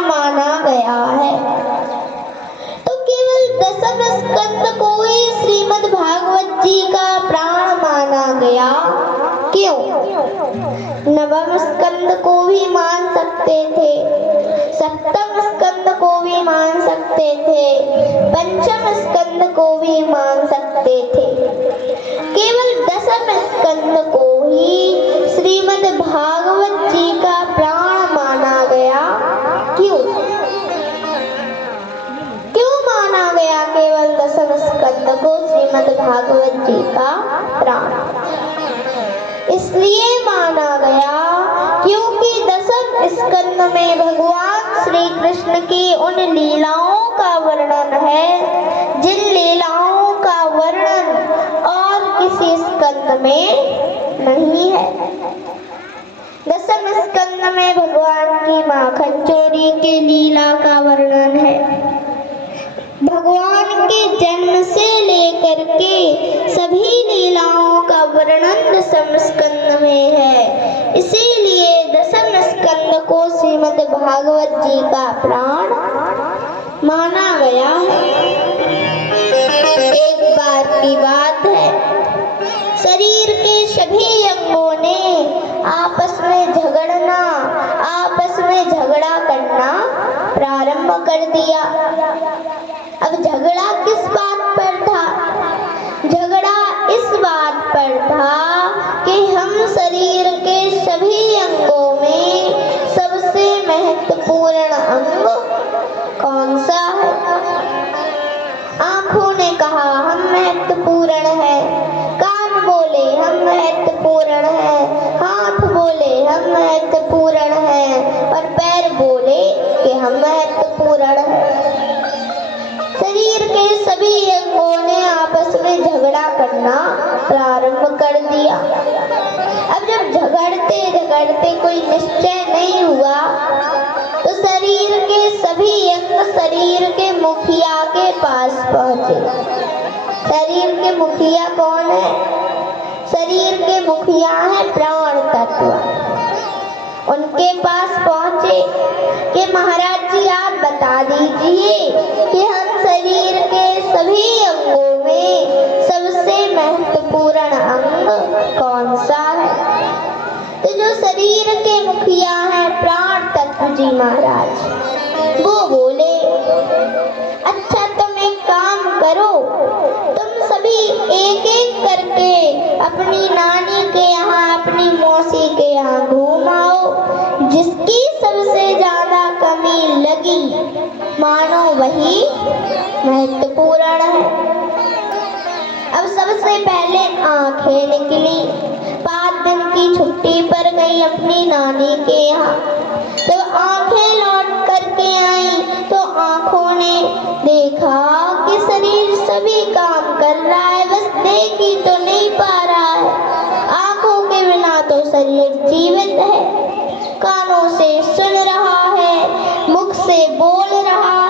माना गया है। तो केवल दसम स्कंद को ही श्रीमद् भागवत जी का प्राण माना गया, क्यों? नवम स्कंद को भी मान सकते थे, सप्तम स्कंद को भी मान सकते थे, पंचम स्कंद को भी मान सकते थे। केवल दसम स्कंद को ही श्रीमद् भागवत जी का प्राण माना गया, क्यों? क्यों माना गया केवल दसम स्कंद को श्रीमद् भागवत जी का प्राण? इसलिए माना गया क्योंकि दसम स्कंद में भगवान श्री कृष्ण की उन लीलाओं का वर्णन है जिन लीलाओं का वर्णन और किसी स्कंद में नहीं है। दसम स्कंद में भगवान की माखन चोरी की लीला का वर्णन है। भगवान के जन्म से लेकर के सभी लीलाओं का वर्णन दसम स्कंद में है। इसीलिए दसम स्कंद को श्रीमद् भागवत जी का प्राण माना गया है। एक बार की बात है, शरीर के सभी अंगों ने आपस में झगड़ा करना प्रारंभ कर दिया। अब झगड़ा किस बात पर था? झगड़ा इस बात पर था कि हम शरीर के सभी अंगों में सबसे महत्वपूर्ण अंग कौन सा है? आंखों ने कहा हम महत्वपूर्ण है, कान बोले हम महत्वपूर्ण है, हाथ बोले हम महत्वपूर्ण है और पैर बोले कि हम महत्वपूर्ण है। शरीर के सभी अंगों ने आपस में झगड़ा करना प्रारंभ कर दिया। अब जब झगड़ते झगड़ते कोई निश्चय नहीं हुआ तो शरीर के सभी अंग शरीर के मुखिया के पास पहुंचे। शरीर के मुखिया कौन है? शरीर के मुखिया है प्राण तत्व। उनके पास पहुंचे कि महाराज जी आप बता दीजिए कि हम शरीर के सभी अंगों में सबसे महत्वपूर्ण अंग कौन सा है? तो जो शरीर के मुखिया हैं प्राण तत्व जी महाराज, वो बोले अच्छा तुम एक काम करो, तुम सभी एक एक करके अपनी नानी के यहाँ अपनी मौसी के यहाँ घूम आओ, जिसकी सबसे ज्यादा कमी लगी मानो वही महत्वपूर्ण है। अब सबसे पहले आंखें निकली, 5 दिन की छुट्टी पर गई अपनी नानी के यहाँ। जब आंखें लौट करके आई तो आंखों ने देखा कि शरीर सभी काम कर रहा है, बस देख ही तो नहीं पा रहा है। आंखों के बिना तो शरीर जीवित है, कानों से सुन रहा है, मुख से बोल रहा